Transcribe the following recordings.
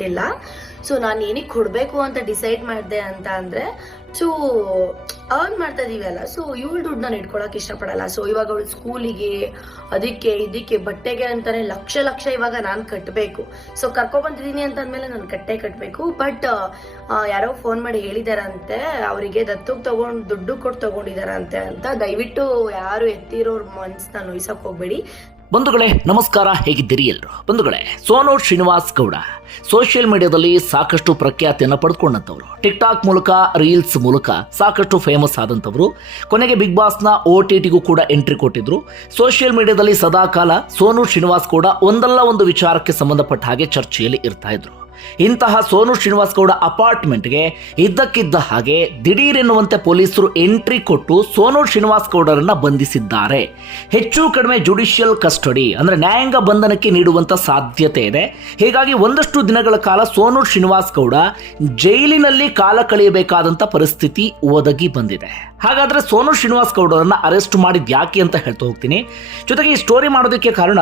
ಇಲ್ಲ ಸೊ ನಾನು ಏನಕ್ಕೆ ಕೊಡಬೇಕು ಅಂತ ಡಿಸೈಡ್ ಮಾಡಿದೆ ಅಂತ ಅಂದರೆ ಸೊ ಅರ್ನ್ ಮಾಡ್ತಾ ಇದೀವಿ ಅಲ್ಲ. ಸೊ ಇವಳು ದುಡ್ಡು ನಾನು ಇಟ್ಕೊಳಕ್ಕೆ ಇಷ್ಟಪಡಲ್ಲ. ಸೊ ಇವಾಗ ಅವಳು ಸ್ಕೂಲಿಗೆ ಅದಕ್ಕೆ, ಇದಕ್ಕೆ, ಬಟ್ಟೆಗೆ ಅಂತಾನೆ ಲಕ್ಷ ಲಕ್ಷ ಇವಾಗ ನಾನು ಕಟ್ಟಬೇಕು ಸೊ ಕರ್ಕೊಬಂದಿದ್ದೀನಿ ಅಂತ ಅಂದಮೇಲೆ ನಾನು ಕಟ್ಟೆ ಕಟ್ಟಬೇಕು ಬಟ್ ಯಾರೋ ಫೋನ್ ಮಾಡಿ ಹೇಳಿದಾರಂತೆ, ಅವರಿಗೆ ದತ್ತಕ್ಕೆ ತಗೊಂಡು, ದುಡ್ಡು ಕೊಟ್ಟು ತಗೊಂಡಿದಾರಂತೆ ಅಂತ ದಯವಿಟ್ಟು ಯಾರು ಎತ್ತಿರೋರ್ ಮನ್ಸನ್ನ ನೋಯ್ಸಕ್ ಹೋಗ್ಬೇಡಿ. ಬಂಧುಗಳೇ, ನಮಸ್ಕಾರ. ಹೇಗಿದ್ದೀರಿ ಎಲ್ಲರೂ? ಬಂಧುಗಳೇ, ಸೋನು ಶ್ರೀನಿವಾಸ್ ಗೌಡ. ಸೋಷಿಯಲ್ ಮೀಡಿಯಾದಲ್ಲಿ ಸಾಕಷ್ಟು ಪ್ರಖ್ಯಾತಿಯನ್ನು ಪಡೆದುಕೊಂಡಂಥವ್ರು ಟಿಕ್ ಟಾಕ್ ಮೂಲಕ ರೀಲ್ಸ್ ಮೂಲಕ ಸಾಕಷ್ಟು ಫೇಮಸ್ ಆದಂಥವ್ರು. ಕೊನೆಗೆ ಬಿಗ್ ಬಾಸ್ನ ಓ ಟಿ ಟಿಗೂ ಕೂಡ ಎಂಟ್ರಿ ಕೊಟ್ಟಿದ್ರು. ಸೋಷಿಯಲ್ ಮೀಡಿಯಾದಲ್ಲಿ ಸದಾಕಾಲ ಸೋನು ಶ್ರೀನಿವಾಸ್ ಕೂಡ ಒಂದಲ್ಲ ಒಂದು ವಿಚಾರಕ್ಕೆ ಸಂಬಂಧಪಟ್ಟ ಹಾಗೆ ಚರ್ಚೆಯಲ್ಲಿ ಇರ್ತಾ ಇದ್ರು. ಇಂತಹ ಸೋನು ಶ್ರೀನಿವಾಸ್ ಗೌಡ ಅಪಾರ್ಟ್ಮೆಂಟ್ಗೆ ಇದ್ದಕ್ಕಿದ್ದ ಹಾಗೆ ದಿಢೀರೆನ್ನುವಂತೆ ಪೊಲೀಸರು ಎಂಟ್ರಿ ಕೊಟ್ಟು ಸೋನು ಶ್ರೀನಿವಾಸ್ ಗೌಡರನ್ನ ಬಂಧಿಸಿದ್ದಾರೆ. ಹೆಚ್ಚು ಕಡಿಮೆ ಜುಡಿಷಿಯಲ್ ಕಸ್ಟಡಿ ಅಂದ್ರೆ ನ್ಯಾಯಾಂಗ ಬಂಧನಕ್ಕೆ ನೀಡುವಂತ ಸಾಧ್ಯತೆ ಇದೆ. ಹೀಗಾಗಿ ಒಂದಷ್ಟು ದಿನಗಳ ಕಾಲ ಸೋನು ಶ್ರೀನಿವಾಸ್ ಗೌಡ ಜೈಲಿನಲ್ಲಿ ಕಾಲ ಕಳೆಯಬೇಕಾದಂತ ಪರಿಸ್ಥಿತಿ ಒದಗಿ ಬಂದಿದೆ. ಹಾಗಾದ್ರೆ ಸೋನು ಶ್ರೀನಿವಾಸ್ ಗೌಡರನ್ನು ಅರೆಸ್ಟ್ ಮಾಡಿದ ಯಾಕೆ ಅಂತ ಹೇಳ್ತಾ ಹೋಗ್ತೀನಿ. ಜೊತೆಗೆ ಈ ಸ್ಟೋರಿ ಮಾಡೋದಕ್ಕೆ ಕಾರಣ,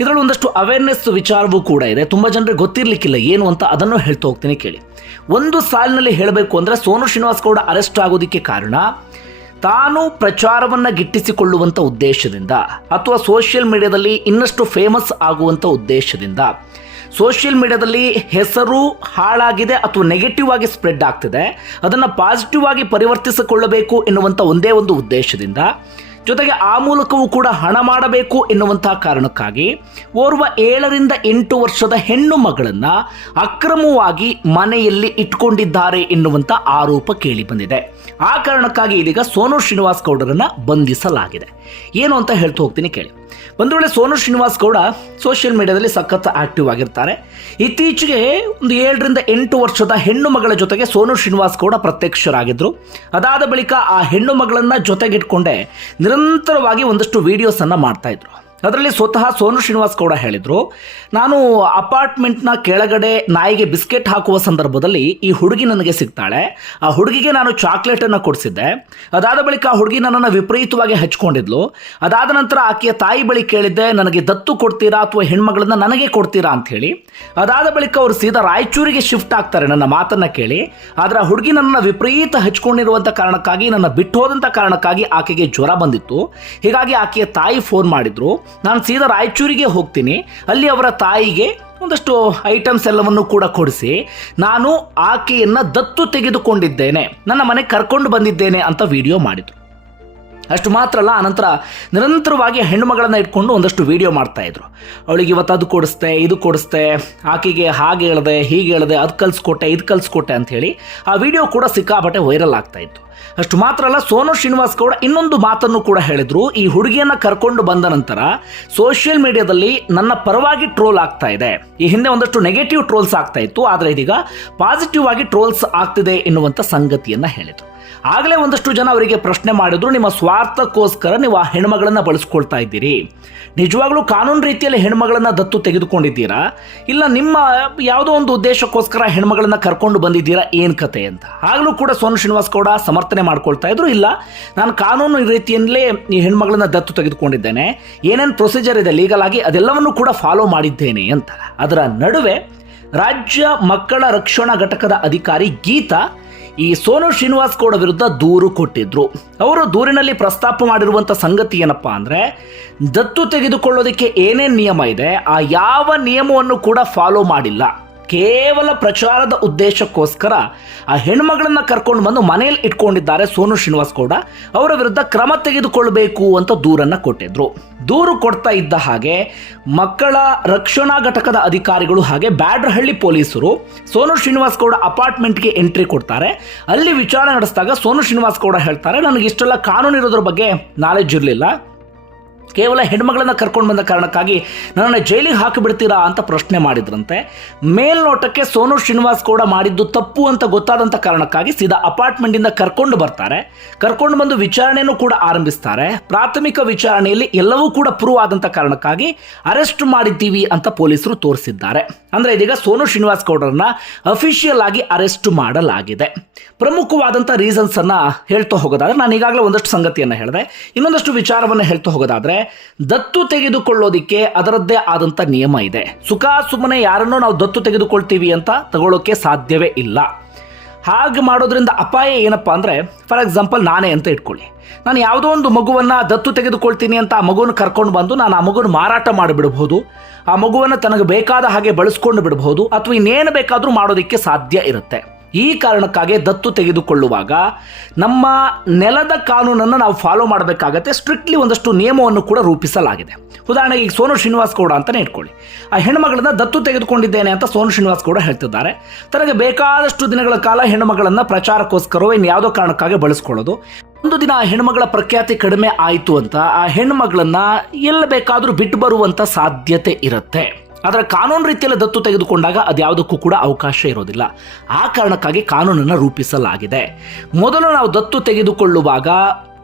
ಇದರಲ್ಲಿ ಒಂದಷ್ಟು ಅವೇರ್ನೆಸ್ ವಿಚಾರವೂ ಕೂಡ ಇದೆ. ತುಂಬ ಜನರಿಗೆ ಗೊತ್ತಿರಲಿಕ್ಕಿಲ್ಲ ಏನು ಅಂತ ಅದನ್ನು ಹೇಳ್ತಾ ಹೋಗ್ತೀನಿ ಕೇಳಿ. ಒಂದು ಸಾಲಿನಲ್ಲಿ ಹೇಳಬೇಕು ಅಂದರೆ ಸೋನು ಶ್ರೀನಿವಾಸ್ ಗೌಡ ಅರೆಸ್ಟ್ ಆಗೋದಕ್ಕೆ ಕಾರಣ, ತಾನು ಪ್ರಚಾರವನ್ನು ಗಿಟ್ಟಿಸಿಕೊಳ್ಳುವಂಥ ಉದ್ದೇಶದಿಂದ ಅಥವಾ ಸೋಷಿಯಲ್ ಮೀಡಿಯಾದಲ್ಲಿ ಇನ್ನಷ್ಟು ಫೇಮಸ್ ಆಗುವಂಥ ಉದ್ದೇಶದಿಂದ ಸೋಷಿಯಲ್ ಮೀಡಿಯಾದಲ್ಲಿ ಹೆಸರು ಹಾಳಾಗಿದೆ ಅಥವಾ ನೆಗೆಟಿವ್ ಆಗಿ ಸ್ಪ್ರೆಡ್ ಆಗ್ತಿದೆ. ಅದನ್ನು ಪಾಸಿಟಿವ್ ಆಗಿ ಪರಿವರ್ತಿಸಿಕೊಳ್ಳಬೇಕು ಎನ್ನುವಂಥ ಒಂದೇ ಒಂದು ಉದ್ದೇಶದಿಂದ ಜೊತೆಗೆ ಆ ಮೂಲಕವೂ ಕೂಡ ಹಣ ಮಾಡಬೇಕು ಎನ್ನುವಂತಹ ಕಾರಣಕ್ಕಾಗಿ ಓರ್ವ ಏಳರಿಂದ ಎಂಟು ವರ್ಷದ ಹೆಣ್ಣು ಮಗಳನ್ನ ಅಕ್ರಮವಾಗಿ ಮನೆಯಲ್ಲಿ ಇಟ್ಕೊಂಡಿದ್ದಾರೆ ಎನ್ನುವಂಥ ಆರೋಪ ಕೇಳಿ ಬಂದಿದೆ. ಆ ಕಾರಣಕ್ಕಾಗಿ ಇದೀಗ ಸೋನು ಶ್ರೀನಿವಾಸ್ ಗೌಡರನ್ನ ಬಂಧಿಸಲಾಗಿದೆ. ಏನು ಅಂತ ಹೇಳ್ತಾ ಹೋಗ್ತೀನಿ ಕೇಳಿ. ಒಂದು ವೇಳೆ ಸೋನು ಶ್ರೀನಿವಾಸ್ ಗೌಡ ಸೋಷಿಯಲ್ ಮೀಡಿಯಾದಲ್ಲಿ ಸಖತ್ ಆಕ್ಟಿವ್ ಆಗಿರ್ತಾರೆ. ಇತ್ತೀಚೆಗೆ ಒಂದು ಏಳರಿಂದ ಎಂಟು ವರ್ಷದ ಹೆಣ್ಣು ಮಗಳ ಜೊತೆಗೆ ಸೋನು ಶ್ರೀನಿವಾಸ್ ಗೌಡ ಪ್ರತ್ಯಕ್ಷರಾಗಿದ್ರು. ಅದಾದ ಬಳಿಕ ಆ ಹೆಣ್ಣು ಮಗಳನ್ನ ಜೊತೆಗಿಟ್ಕೊಂಡೆ ನಿರಂತರವಾಗಿ ಒಂದಷ್ಟು ವೀಡಿಯೋಸನ್ನು ಮಾಡ್ತಾಯಿದ್ರು ಅದರಲ್ಲಿ ಸ್ವತಃ ಸೋನು ಶ್ರೀನಿವಾಸ್ ಗೌಡ ಹೇಳಿದರು. ನಾನು ಅಪಾರ್ಟ್ಮೆಂಟ್ನ ಕೆಳಗಡೆ ನಾಯಿಗೆ ಬಿಸ್ಕೆಟ್ ಹಾಕುವ ಸಂದರ್ಭದಲ್ಲಿ ಈ ಹುಡುಗಿ ನನಗೆ ಸಿಗ್ತಾಳೆ. ಆ ಹುಡುಗಿಗೆ ನಾನು ಚಾಕ್ಲೇಟನ್ನು ಕೊಡಿಸಿದ್ದೆ. ಅದಾದ ಬಳಿಕ ಆ ಹುಡುಗಿ ನನ್ನನ್ನು ವಿಪರೀತವಾಗಿ ಹಚ್ಕೊಂಡಿದ್ಲು. ಅದಾದ ನಂತರ ಆಕೆಯ ತಾಯಿ ಬಳಿ ಕೇಳಿದ್ದೆ, ನನಗೆ ದತ್ತು ಕೊಡ್ತೀರಾ ಅಥವಾ ಹೆಣ್ಮಗಳನ್ನು ನನಗೆ ಕೊಡ್ತೀರಾ ಅಂತ ಹೇಳಿ. ಅದಾದ ಬಳಿಕ ಅವರು ಸೀದಾ ರಾಯಚೂರಿಗೆ ಶಿಫ್ಟ್ ಆಗ್ತಾರೆ ನನ್ನ ಮಾತನ್ನು ಕೇಳಿ. ಆದರೆ ಆ ಹುಡುಗಿ ನನ್ನನ್ನು ವಿಪರೀತ ಹಚ್ಕೊಂಡಿರುವಂಥ ಕಾರಣಕ್ಕಾಗಿ, ನನ್ನ ಬಿಟ್ಟು ಹೋದಂಥ ಕಾರಣಕ್ಕಾಗಿ ಆಕೆಗೆ ಜ್ವರ ಬಂದಿತ್ತು. ಹೀಗಾಗಿ ಆಕೆಯ ತಾಯಿ ಫೋನ್ ಮಾಡಿದ್ರು. ನಾನು ಸೀದಾ ರಾಯಚೂರಿಗೆ ಹೋಗ್ತೀನಿ. ಅಲ್ಲಿ ಅವರ ತಾಯಿಗೆ ಒಂದಷ್ಟು ಐಟಮ್ಸ್ ಎಲ್ಲವನ್ನು ಕೂಡ ಕೊಡಿಸಿ, ನಾನು ಆಕೆಯನ್ನು ದತ್ತು ತೆಗೆದುಕೊಂಡಿದ್ದೇನೆ. ನನ್ನ ಮನೆಗೆ ಕರ್ಕೊಂಡು ಬಂದಿದ್ದೇನೆ ಅಂತ ವಿಡಿಯೋ ಮಾಡಿದ್ರು. ಅಷ್ಟು ಮಾತ್ರ ಅಲ್ಲ ಆನಂತರ ನಿರಂತರವಾಗಿ ಹೆಣ್ಣುಮಗಳನ್ನ ಇಟ್ಕೊಂಡು ಒಂದಷ್ಟು ವಿಡಿಯೋ ಮಾಡ್ತಾ ಇದ್ರು. ಅವಳಿಗೆ ಇವತ್ತು ಅದು ಕೊಡಿಸ್ದೆ ಇದು ಕೊಡಿಸ್ದೆ ಆಕೆಗೆ ಹಾಗೆ ಹೇಳಿದೆ, ಹೀಗೆ ಹೇಳಿದೆ, ಅದು ಕಲಿಸ್ಕೊಟ್ಟೆ, ಇದು ಕಲ್ಸ್ಕೊಟ್ಟೆ ಅಂತ ಹೇಳಿ ಆ ವಿಡಿಯೋ ಕೂಡ ಸಿಕ್ಕಾಪಟ್ಟೆ ವೈರಲ್ ಆಗ್ತಾ ಇತ್ತು. ಅಷ್ಟು ಮಾತ್ರ ಅಲ್ಲ, ಸೋನು ಶ್ರೀನಿವಾಸ್ ಗೌಡ ಇನ್ನೊಂದು ಮಾತನ್ನು ಕೂಡ ಹೇಳಿದ್ರು. ಈ ಹುಡುಗಿಯನ್ನ ಕರ್ಕೊಂಡು ಬಂದ ನಂತರ ಸೋಷಿಯಲ್ ಮೀಡಿಯಾದಲ್ಲಿ ನನ್ನ ಪರವಾಗಿ ಟ್ರೋಲ್ ಆಗ್ತಾ ಇದೆ. ಈ ಹಿಂದೆ ಒಂದಷ್ಟು ನೆಗೆಟಿವ್ ಟ್ರೋಲ್ಸ್ ಆಗ್ತಾ ಇತ್ತು, ಆದರೆ ಇದೀಗ ಪಾಸಿಟಿವ್ ಆಗಿ ಟ್ರೋಲ್ಸ್ ಆಗ್ತಿದೆ ಎನ್ನುವಂಥ ಸಂಗತಿಯನ್ನ ಹೇಳಿದ್ರು. ಆಗಲೇ ಒಂದಷ್ಟು ಜನ ಅವರಿಗೆ ಪ್ರಶ್ನೆ ಮಾಡಿದ್ರು, ನಿಮ್ಮ ಸ್ವಾರ್ಥಕ್ಕೋಸ್ಕರ ನೀವು ಆ ಹೆಣ್ಮಗಳನ್ನು ಬಳಸ್ಕೊಳ್ತಾ ಇದ್ದೀರಿ. ನಿಜವಾಗ್ಲೂ ಕಾನೂನು ರೀತಿಯಲ್ಲಿ ಹೆಣ್ಮಗಳನ್ನು ದತ್ತು ತೆಗೆದುಕೊಂಡಿದ್ದೀರಾ? ಇಲ್ಲ ನಿಮ್ಮ ಯಾವುದೋ ಒಂದು ಉದ್ದೇಶಕ್ಕೋಸ್ಕರ ಹೆಣ್ಮಗಳನ್ನು ಕರ್ಕೊಂಡು ಬಂದಿದ್ದೀರಾ? ಏನು ಕತೆ ಅಂತ. ಆಗಲೂ ಕೂಡ ಸೋನು ಶ್ರೀನಿವಾಸ್ ಗೌಡ ಸಮರ್ಥನೆ ಮಾಡ್ಕೊಳ್ತಾ ಇದ್ರು. ಇಲ್ಲ, ನಾನು ಕಾನೂನು ರೀತಿಯಲ್ಲೇ ಈ ಹೆಣ್ಮಗಳನ್ನು ದತ್ತು ತೆಗೆದುಕೊಂಡಿದ್ದೇನೆ. ಏನೇನು ಪ್ರೊಸೀಜರ್ ಇದೆ ಲೀಗಲ್ ಆಗಿ ಅದೆಲ್ಲವನ್ನು ಕೂಡ ಫಾಲೋ ಮಾಡಿದ್ದೇನೆ ಅಂತ. ಅದರ ನಡುವೆ ರಾಜ್ಯ ಮಕ್ಕಳ ರಕ್ಷಣಾ ಘಟಕದ ಅಧಿಕಾರಿ ಗೀತಾ ಈ ಸೋನು ಶ್ರೀನಿವಾಸ್ ಗೌಡ ವಿರುದ್ಧ ದೂರು ಕೊಟ್ಟಿದ್ರು. ಅವರು ದೂರಿನಲ್ಲಿ ಪ್ರಸ್ತಾಪ ಮಾಡಿರುವಂಥ ಸಂಗತಿ ಏನಪ್ಪಾ ಅಂದ್ರೆ, ದತ್ತು ತೆಗೆದುಕೊಳ್ಳೋದಕ್ಕೆ ಏನೇನು ನಿಯಮ ಇದೆ, ಆ ಯಾವ ನಿಯಮವನ್ನು ಕೂಡ ಫಾಲೋ ಮಾಡಿಲ್ಲ. ಕೇವಲ ಪ್ರಚಾರದ ಉದ್ದೇಶಕ್ಕೋಸ್ಕರ ಆ ಹೆಣ್ಮಗಳನ್ನ ಕರ್ಕೊಂಡು ಬಂದು ಮನೆಯಲ್ಲಿ ಇಟ್ಕೊಂಡಿದ್ದಾರೆ ಸೋನು ಶ್ರೀನಿವಾಸ್ ಗೌಡ. ಅವರ ವಿರುದ್ಧ ಕ್ರಮ ತೆಗೆದುಕೊಳ್ಬೇಕು ಅಂತ ದೂರನ್ನ ಕೊಟ್ಟಿದ್ರು. ದೂರು ಕೊಡ್ತಾ ಇದ್ದ ಹಾಗೆ ಮಕ್ಕಳ ರಕ್ಷಣಾ ಘಟಕದ ಅಧಿಕಾರಿಗಳು ಹಾಗೆ ಬ್ಯಾಡ್ರಹಳ್ಳಿ ಪೊಲೀಸರು ಸೋನು ಶ್ರೀನಿವಾಸ್ ಗೌಡ ಅಪಾರ್ಟ್ಮೆಂಟ್ಗೆ ಎಂಟ್ರಿ ಕೊಡ್ತಾರೆ. ಅಲ್ಲಿ ವಿಚಾರಣೆ ನಡೆಸಿದಾಗ ಸೋನು ಶ್ರೀನಿವಾಸ್ ಗೌಡ ಹೇಳ್ತಾರೆ ನನಗೆ ಇಷ್ಟೆಲ್ಲ ಕಾನೂನು ಇರೋದ್ರ ಬಗ್ಗೆ ನಾಲೆಜ್ ಇರಲಿಲ್ಲ. ಕೇವಲ ಹೆಣ್ಮಗಳನ್ನ ಕರ್ಕೊಂಡು ಬಂದ ಕಾರಣಕ್ಕಾಗಿ ನನ್ನನ್ನು ಜೈಲಿಗೆ ಹಾಕಿಬಿಡ್ತೀರಾ ಅಂತ ಪ್ರಶ್ನೆ ಮಾಡಿದ್ರಂತೆ. ಮೇಲ್ನೋಟಕ್ಕೆ ಸೋನು ಶ್ರೀನಿವಾಸ್ ಕೂಡ ಮಾಡಿದ್ದು ತಪ್ಪು ಅಂತ ಗೊತ್ತಾದಂಥ ಕಾರಣಕ್ಕಾಗಿ ಸೀದಾ ಅಪಾರ್ಟ್ಮೆಂಟಿಂದ ಕರ್ಕೊಂಡು ಬರ್ತಾರೆ. ಕರ್ಕೊಂಡು ಬಂದು ವಿಚಾರಣೆಯನ್ನು ಕೂಡ ಆರಂಭಿಸ್ತಾರೆ. ಪ್ರಾಥಮಿಕ ವಿಚಾರಣೆಯಲ್ಲಿ ಎಲ್ಲವೂ ಕೂಡ ಪ್ರೂವ್ ಆದಂಥ ಕಾರಣಕ್ಕಾಗಿ ಅರೆಸ್ಟ್ ಮಾಡಿದ್ದೀವಿ ಅಂತ ಪೊಲೀಸರು ತೋರಿಸಿದ್ದಾರೆ. ಅಂದರೆ ಇದೀಗ ಸೋನು ಶ್ರೀನಿವಾಸ್ ಗೌಡರನ್ನ ಅಫಿಷಿಯಲ್ ಆಗಿ ಅರೆಸ್ಟ್ ಮಾಡಲಾಗಿದೆ. ಪ್ರಮುಖವಾದಂಥ ರೀಸನ್ಸನ್ನು ಹೇಳ್ತಾ ಹೋಗೋದಾದ್ರೆ ನಾನು ಈಗಾಗಲೇ ಒಂದಷ್ಟು ಸಂಗತಿಯನ್ನು ಹೇಳಿದೆ. ಇನ್ನೊಂದಷ್ಟು ವಿಚಾರವನ್ನು ಹೇಳ್ತಾ ಹೋಗೋದಾದ್ರೆ ದತ್ತು ತೆಗೆದುಕೊಳ್ಳೋದಿಕ್ಕೆ ಅದರದ್ದೇ ಆದಂಥ ನಿಯಮ ಇದೆ. ಸುಖ ಸುಮ್ಮನೆ ಯಾರನ್ನೋ ನಾವು ದತ್ತು ತೆಗೆದುಕೊಳ್ತೀವಿ ಅಂತ ತಗೊಳ್ಳೋಕೆ ಸಾಧ್ಯವೇ ಇಲ್ಲ. ಹಾಗೆ ಮಾಡೋದ್ರಿಂದ ಅಪಾಯ ಏನಪ್ಪ ಅಂದರೆ ಫಾರ್ ಎಕ್ಸಾಂಪಲ್ ನಾನೇ ಅಂತ ಇಟ್ಕೊಳ್ಳಿ. ನಾನು ಯಾವುದೋ ಒಂದು ಮಗುವನ್ನು ದತ್ತು ತೆಗೆದುಕೊಳ್ತೀನಿ ಅಂತ ಆ ಮಗುವನ್ನು ಕರ್ಕೊಂಡು ಬಂದು ನಾನು ಆ ಮಗುವನ್ನು ಮಾರಾಟ ಮಾಡಿಬಿಡಬಹುದು. ಆ ಮಗುವನ್ನು ತನಗೆ ಬೇಕಾದ ಹಾಗೆ ಬಳಸ್ಕೊಂಡು ಬಿಡಬಹುದು. ಅಥವಾ ಇನ್ನೇನು ಬೇಕಾದರೂ ಮಾಡೋದಕ್ಕೆ ಸಾಧ್ಯ ಇರುತ್ತೆ. ಈ ಕಾರಣಕ್ಕಾಗಿ ದತ್ತು ತೆಗೆದುಕೊಳ್ಳುವಾಗ ನಮ್ಮ ನೆಲದ ಕಾನೂನನ್ನು ನಾವು ಫಾಲೋ ಮಾಡಬೇಕಾಗತ್ತೆ. ಸ್ಟ್ರಿಕ್ಟ್ಲಿ ಒಂದಷ್ಟು ನಿಯಮವನ್ನು ಕೂಡ ರೂಪಿಸಲಾಗಿದೆ. ಉದಾಹರಣೆಗೆ ಈಗ ಸೋನು ಶ್ರೀನಿವಾಸ್ ಗೌಡ ಅಂತಲೇ ಇಟ್ಕೊಳ್ಳಿ. ಆ ಹೆಣ್ಮಗಳನ್ನು ದತ್ತು ತೆಗೆದುಕೊಂಡಿದ್ದೇನೆ ಅಂತ ಸೋನು ಶ್ರೀನಿವಾಸ್ ಗೌಡ ಹೇಳ್ತಿದ್ದಾರೆ. ತನಗೆ ಬೇಕಾದಷ್ಟು ದಿನಗಳ ಕಾಲ ಹೆಣ್ಮಗಳನ್ನು ಪ್ರಚಾರಕ್ಕೋಸ್ಕರವೋ ಇನ್ನು ಯಾವುದೋ ಕಾರಣಕ್ಕಾಗಿ ಬಳಸ್ಕೊಳ್ಳೋದು. ಒಂದು ದಿನ ಆ ಹೆಣ್ಮಗಳ ಪ್ರಖ್ಯಾತಿ ಕಡಿಮೆ ಆಯಿತು ಅಂತ ಆ ಹೆಣ್ಮಗಳನ್ನ ಎಲ್ಲಿ ಬೇಕಾದರೂ ಬಿಟ್ಟು ಬರುವಂಥ ಸಾಧ್ಯತೆ ಇರುತ್ತೆ. ಆದರೆ ಕಾನೂನು ರೀತಿಯಲ್ಲಿ ದತ್ತು ತೆಗೆದುಕೊಂಡಾಗ ಅದ್ಯಾವುದಕ್ಕೂ ಕೂಡ ಅವಕಾಶ ಇರೋದಿಲ್ಲ. ಆ ಕಾರಣಕ್ಕಾಗಿ ಕಾನೂನನ್ನು ರೂಪಿಸಲಾಗಿದೆ. ಮೊದಲು ನಾವು ದತ್ತು ತೆಗೆದುಕೊಳ್ಳುವಾಗ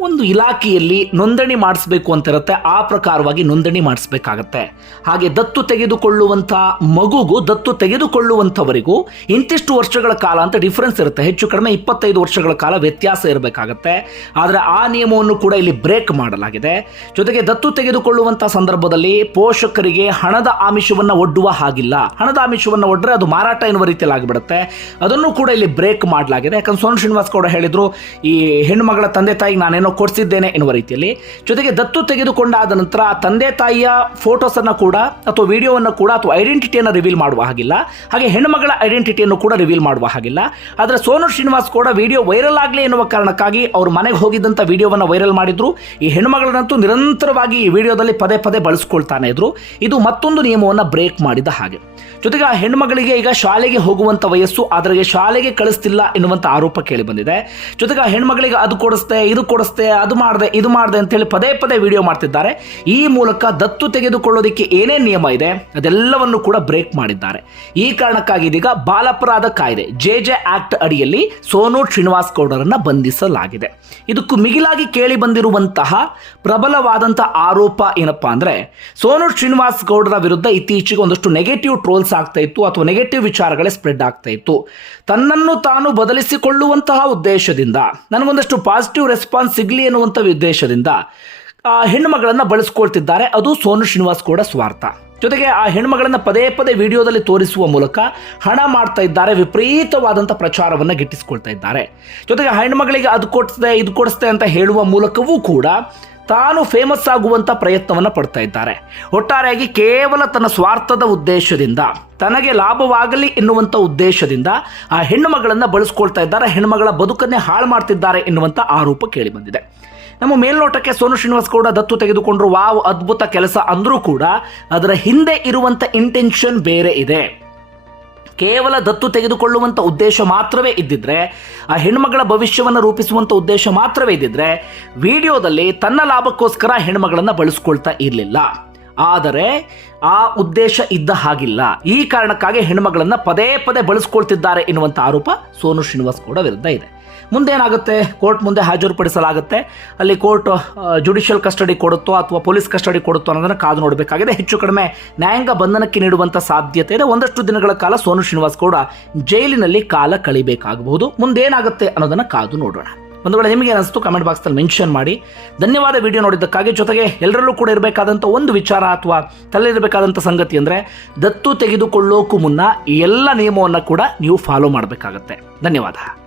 ಒಂದು ಇಲಾಖೆಯಲ್ಲಿ ನೋಂದಣಿ ಮಾಡಿಸ್ಬೇಕು ಅಂತ ಇರುತ್ತೆ ಆ ಪ್ರಕಾರವಾಗಿ ನೋಂದಣಿ ಮಾಡಿಸ್ಬೇಕಾಗತ್ತೆ. ಹಾಗೆ ದತ್ತು ತೆಗೆದುಕೊಳ್ಳುವಂಥ ಮಗುಗೂ ದತ್ತು ತೆಗೆದುಕೊಳ್ಳುವಂಥವರಿಗೂ ಇಂತಿಷ್ಟು ವರ್ಷಗಳ ಕಾಲ ಅಂತ ಡಿಫ್ರೆನ್ಸ್ ಇರುತ್ತೆ. ಹೆಚ್ಚು ಕಡಿಮೆ ಇಪ್ಪತ್ತೈದು ವರ್ಷಗಳ ಕಾಲ ವ್ಯತ್ಯಾಸ ಇರಬೇಕಾಗತ್ತೆ. ಆದರೆ ಆ ನಿಯಮವನ್ನು ಕೂಡ ಇಲ್ಲಿ ಬ್ರೇಕ್ ಮಾಡಲಾಗಿದೆ. ಜೊತೆಗೆ ದತ್ತು ತೆಗೆದುಕೊಳ್ಳುವಂಥ ಸಂದರ್ಭದಲ್ಲಿ ಪೋಷಕರಿಗೆ ಹಣದ ಆಮಿಷವನ್ನು ಒಡ್ಡುವ ಹಾಗಿಲ್ಲ. ಹಣದ ಆಮಿಷವನ್ನು ಒಡ್ಡರೆ ಅದು ಮಾರಾಟ ಎನ್ನುವ ರೀತಿಯಲ್ಲಿ ಆಗಿಬಿಡುತ್ತೆ. ಅದನ್ನು ಕೂಡ ಇಲ್ಲಿ ಬ್ರೇಕ್ ಮಾಡಲಾಗಿದೆ. ಯಾಕಂದ್ರೆ ಸೋನು ಶ್ರೀನಿವಾಸ್ ಗೌಡ ಹೇಳಿದ್ರು, ಈ ಹೆಣ್ಣುಮಗಳ ತಂದೆ ತಾಯಿಗೆ ನಾನೇನೋ ಕೊಡಿಸಿದ್ದೇನೆ ಎನ್ನುವ ರೀತಿಯಲ್ಲಿ. ಜೊತೆಗೆ ದತ್ತು ತೆಗೆದುಕೊಂಡಾದ ನಂತರ ತಂದೆ ತಾಯಿಯ ಫೋಟೋಸನ್ನು ಕೂಡ ಅಥವಾ ವಿಡಿಯೋವನ್ನು ಕೂಡ ಅಥವಾ ಐಡೆಂಟಿಟಿಯನ್ನು ರಿವೀಲ್ ಮಾಡುವ ಹಾಗಿಲ್ಲ. ಹಾಗೆ ಹೆಣ್ಣುಮಗಳ ಐಡೆಂಟಿಟಿಯನ್ನು ಕೂಡ ರಿವೀಲ್ ಮಾಡುವ ಹಾಗಿಲ್ಲ. ಆದರೆ ಸೋನು ಶ್ರೀನಿವಾಸ್ ಕೂಡ ವಿಡಿಯೋ ವೈರಲ್ ಆಗಲಿ ಎನ್ನುವ ಕಾರಣಕ್ಕಾಗಿ ಅವ್ರ ಮನೆಗೆ ಹೋಗಿದ್ದಂಥ ವಿಡಿಯೋವನ್ನು ವೈರಲ್ ಮಾಡಿದ್ರು. ಈ ಹೆಣ್ಣುಮಗಳನ್ನಂತೂ ನಿರಂತರವಾಗಿ ಈ ವಿಡಿಯೋದಲ್ಲಿ ಪದೇ ಪದೇ ಬಳಸ್ಕೊಳ್ತಾನೆ ಇದ್ರು. ಇದು ಮತ್ತೊಂದು ನಿಯಮವನ್ನು ಬ್ರೇಕ್ ಮಾಡಿದ ಹಾಗೆ. ಜೊತೆಗೆ ಆ ಹೆಣ್ಮಗಳಿಗೆ ಈಗ ಶಾಲೆಗೆ ಹೋಗುವಂಥ ವಯಸ್ಸು ಆದರೆ ಶಾಲೆಗೆ ಕಳಿಸ್ತಿಲ್ಲ ಎನ್ನುವಂಥ ಆರೋಪ ಕೇಳಿ ಬಂದಿದೆ. ಜೊತೆಗೆ ಆ ಹೆಣ್ಮಗಳಿಗೆ ಅದು ಕೊಡಿಸ್ತೆ ಇದು ಕೊಡಿಸ್ತೆ ಅದು ಮಾಡಿದೆ, ಇದು ಮಾಡಿದೆ ಅಂತೇಳಿ ಪದೇ ಪದೇ ವಿಡಿಯೋ ಮಾಡ್ತಿದ್ದಾರೆ. ಈ ಮೂಲಕ ದತ್ತು ತೆಗೆದುಕೊಳ್ಳೋದಕ್ಕೆ ಏನೇ ನಿಯಮ ಇದೆ? ಅದೆಲ್ಲವನ್ನು ಕೂಡ ಬ್ರೇಕ್ ಮಾಡಿದ್ದಾರೆ. ಈ ಕಾರಣಕ್ಕಾಗಿ ಇದೀಗ ಬಾಲಾಪರಾಧ ಕಾಯ್ದೆ, ಜೆ ಜೆ ಆಕ್ಟ್ ಅಡಿಯಲ್ಲಿ ಸೋನು ಶ್ರೀನಿವಾಸ್ ಗೌಡರನ್ನ ಬಂಧಿಸಲಾಗಿದೆ. ಇದಕ್ಕೂ ಮಿಗಿಲಾಗಿ ಕೇಳಿ ಬಂದಿರುವಂತಹ ಪ್ರಬಲವಾದಂಥ ಆರೋಪ ಏನಪ್ಪಾ ಅಂದ್ರೆ, ಸೋನು ಶ್ರೀನಿವಾಸ್ ಗೌಡರ ವಿರುದ್ಧ ಇತ್ತೀಚೆಗೆ ಒಂದಷ್ಟು ನೆಗೆಟಿವ್ ಟ್ರೋಲ್ಸ್ ಆಗ್ತಾ ಇತ್ತು ಅಥವಾ ನೆಗೆಟಿವ್ ವಿಚಾರಗಳೇ ಸ್ಪ್ರೆಡ್ ಆಗ್ತಾ ಇತ್ತು. ತನ್ನನ್ನು ತಾನು ಬದಲಿಸಿಕೊಳ್ಳುವಂತಹ ಉದ್ದೇಶದಿಂದ ನನಗೊಂದಷ್ಟು ಪಾಸಿಟಿವ್ ರೆಸ್ಪಾನ್ಸ್ ಸಿಗಲಿ ಎನ್ನುವಂಥ ಉದ್ದೇಶದಿಂದ ಆ ಹೆಣ್ಣುಮಗಳನ್ನು ಬಳಸ್ಕೊಳ್ತಿದ್ದಾರೆ. ಅದು ಸೋನು ಶ್ರೀನಿವಾಸ್ ಕೂಡ ಸ್ವಾರ್ಥ. ಜೊತೆಗೆ ಆ ಹೆಣ್ಮಗಳನ್ನ ಪದೇ ಪದೇ ವಿಡಿಯೋದಲ್ಲಿ ತೋರಿಸುವ ಮೂಲಕ ಹಣ ಮಾಡ್ತಾ ಇದ್ದಾರೆ ವಿಪರೀತವಾದಂಥ ಪ್ರಚಾರವನ್ನು ಗಿಟ್ಟಿಸ್ಕೊಳ್ತಾ ಇದ್ದಾರೆ. ಜೊತೆಗೆ ಹೆಣ್ಮಗಳಿಗೆ ಅದು ಕೊಡಿಸ್ದೆ, ಇದು ಕೊಡಿಸ್ದೆ ಅಂತ ಹೇಳುವ ಮೂಲಕವೂ ಕೂಡ ತಾನು ಫೇಮಸ್ ಆಗುವಂಥ ಪ್ರಯತ್ನವನ್ನು ಪಡ್ತಾ ಇದ್ದಾರೆ. ಒಟ್ಟಾರೆಯಾಗಿ ಕೇವಲ ತನ್ನ ಸ್ವಾರ್ಥದ ಉದ್ದೇಶದಿಂದ, ತನಗೆ ಲಾಭವಾಗಲಿ ಎನ್ನುವಂಥ ಉದ್ದೇಶದಿಂದ ಆ ಹೆಣ್ಣು ಮಗಳನ್ನು ಬಳಸ್ಕೊಳ್ತಾ ಇದ್ದಾರೆ ಹೆಣ್ಣುಮಗಳ ಬದುಕನ್ನೇ ಹಾಳು ಮಾಡ್ತಿದ್ದಾರೆ ಎನ್ನುವಂಥ ಆರೋಪ ಕೇಳಿಬಂದಿದೆ ನಮ್ಮ ಮೇಲ್ನೋಟಕ್ಕೆ ಸೋನು ಶ್ರೀನಿವಾಸ್ ಕೂಡ ದತ್ತು ತೆಗೆದುಕೊಂಡ್ರು, ವಾವ್, ಅದ್ಭುತ ಕೆಲಸ ಅಂದರೂ ಕೂಡ ಅದರ ಹಿಂದೆ ಇರುವಂಥ ಇಂಟೆನ್ಷನ್ ಬೇರೆ ಇದೆ. ಕೇವಲ ದತ್ತು ತೆಗೆದುಕೊಳ್ಳುವಂಥ ಉದ್ದೇಶ ಮಾತ್ರವೇ ಇದ್ದಿದ್ರೆ, ಆ ಹೆಣ್ಮಗಳ ಭವಿಷ್ಯವನ್ನು ರೂಪಿಸುವಂಥ ಉದ್ದೇಶ ಮಾತ್ರವೇ ಇದ್ದಿದ್ರೆ, ವಿಡಿಯೋದಲ್ಲಿ ತನ್ನ ಲಾಭಕ್ಕೋಸ್ಕರ ಹೆಣ್ಮಗಳನ್ನು ಬಳಸ್ಕೊಳ್ತಾ ಇರಲಿಲ್ಲ. ಆದರೆ ಆ ಉದ್ದೇಶ ಇದ್ದ ಹಾಗಿಲ್ಲ. ಈ ಕಾರಣಕ್ಕಾಗಿ ಹೆಣ್ಮಗಳನ್ನು ಪದೇ ಪದೇ ಬಳಸ್ಕೊಳ್ತಿದ್ದಾರೆ ಎನ್ನುವಂಥ ಆರೋಪ ಸೋನು ಶ್ರೀನಿವಾಸ್ ಕೂಡ ವಿರುದ್ಧ ಇದೆ. ಮುಂದೇನಾಗುತ್ತೆ? ಕೋರ್ಟ್ ಮುಂದೆ ಹಾಜರುಪಡಿಸಲಾಗುತ್ತೆ. ಅಲ್ಲಿ ಕೋರ್ಟ್ ಜುಡಿಷಿಯಲ್ ಕಸ್ಟಡಿ ಕೊಡುತ್ತೋ ಅಥವಾ ಪೊಲೀಸ್ ಕಸ್ಟಡಿ ಕೊಡುತ್ತೋ ಅನ್ನೋದನ್ನು ಕಾದು ನೋಡಬೇಕಾಗಿದೆ. ಹೆಚ್ಚು ಕಡಿಮೆ ನ್ಯಾಯಾಂಗ ಬಂಧನಕ್ಕೆ ನೀಡುವಂಥ ಸಾಧ್ಯತೆ ಇದೆ. ಒಂದಷ್ಟು ದಿನಗಳ ಕಾಲ ಸೋನು ಶ್ರೀನಿವಾಸ್ ಕೂಡ ಜೈಲಿನಲ್ಲಿ ಕಾಲ ಕಳಿಬೇಕಾಗಬಹುದು. ಮುಂದೇನಾಗುತ್ತೆ ಅನ್ನೋದನ್ನು ಕಾದು ನೋಡೋಣ. ಒಂದು ವೇಳೆ ನಿಮಗೆ ಅನಿಸ್ತು ಕಮೆಂಟ್ ಬಾಕ್ಸ್ನಲ್ಲಿ ಮೆನ್ಷನ್ ಮಾಡಿ, ಧನ್ಯವಾದ ವಿಡಿಯೋ ನೋಡಿದ್ದಕ್ಕಾಗಿ. ಜೊತೆಗೆ ಎಲ್ಲರಲ್ಲೂ ಕೂಡ ಇರಬೇಕಾದಂಥ ಒಂದು ವಿಚಾರ ಅಥವಾ ತಲೆಯಿರಬೇಕಾದಂಥ ಸಂಗತಿ ಅಂದರೆ, ದತ್ತು ತೆಗೆದುಕೊಳ್ಳೋಕ್ಕೂ ಮುನ್ನ ಎಲ್ಲ ನಿಯಮವನ್ನು ಕೂಡ ನೀವು ಫಾಲೋ ಮಾಡಬೇಕಾಗತ್ತೆ. ಧನ್ಯವಾದ.